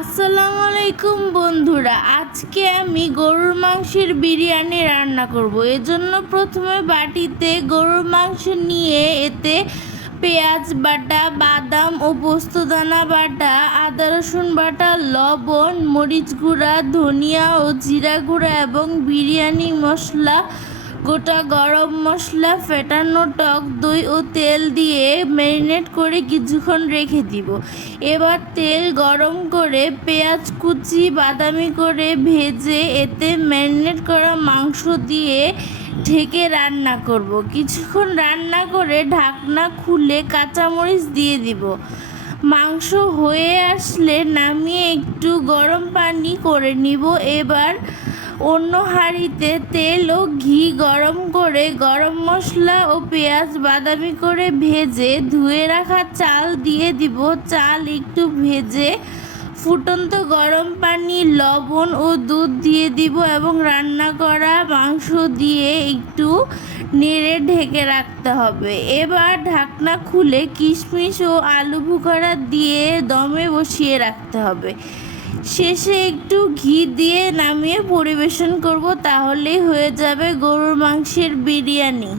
আসসালামু আলাইকুম বন্ধুরা, আজকে আমি গরুর মাংসের বিরিয়ানি রান্না করব। এজন্য প্রথমে বাটিতে গরুর মাংস নিয়ে এতে পেঁয়াজ বাটা, বাদাম ও পোস্তদানা বাটা, আদা রসুন বাটা, লবণ, মরিচ গুঁড়া, ধনিয়া ও জিরা গুঁড়া এবং বিরিয়ানি মশলা, গোটা গরম মশলা, ফেটানো টক দই ও তেল দিয়ে ম্যারিনেট করে কিছুক্ষণ রেখে দিব। এবার তেল গরম করে পেঁয়াজ কুচি বাদামি করে ভেজে এতে ম্যারিনেট করা মাংস দিয়ে ঢেকে রান্না করব। কিছুক্ষণ রান্না করে ঢাকনা খুলে কাঁচামরিচ দিয়ে দিব। মাংস হয়ে আসলে নামিয়ে একটু গরম পানি করে নিব। এবার অন্য হাঁড়িতে তেল ও ঘি গরম করে গরম মশলা ও পেঁয়াজ বাদামি করে ভেজে ধুয়ে রাখা চাল দিয়ে দিব। চাল একটু ভেজে ফুটন্ত গরম পানি, লবণ ও দুধ দিয়ে দিব এবং রান্না করা মাংস দিয়ে একটু নেড়ে ঢেকে রাখতে হবে। এবার ঢাকনা খুলে কিশমিশ ও আলু বুখারা দিয়ে দমে বসিয়ে রাখতে হবে। শেষে একটু ঘি দিয়ে নামিয়ে পরিবেশন করব, তাহলেই হয়ে যাবে গরুর মাংসের বিরিয়ানি।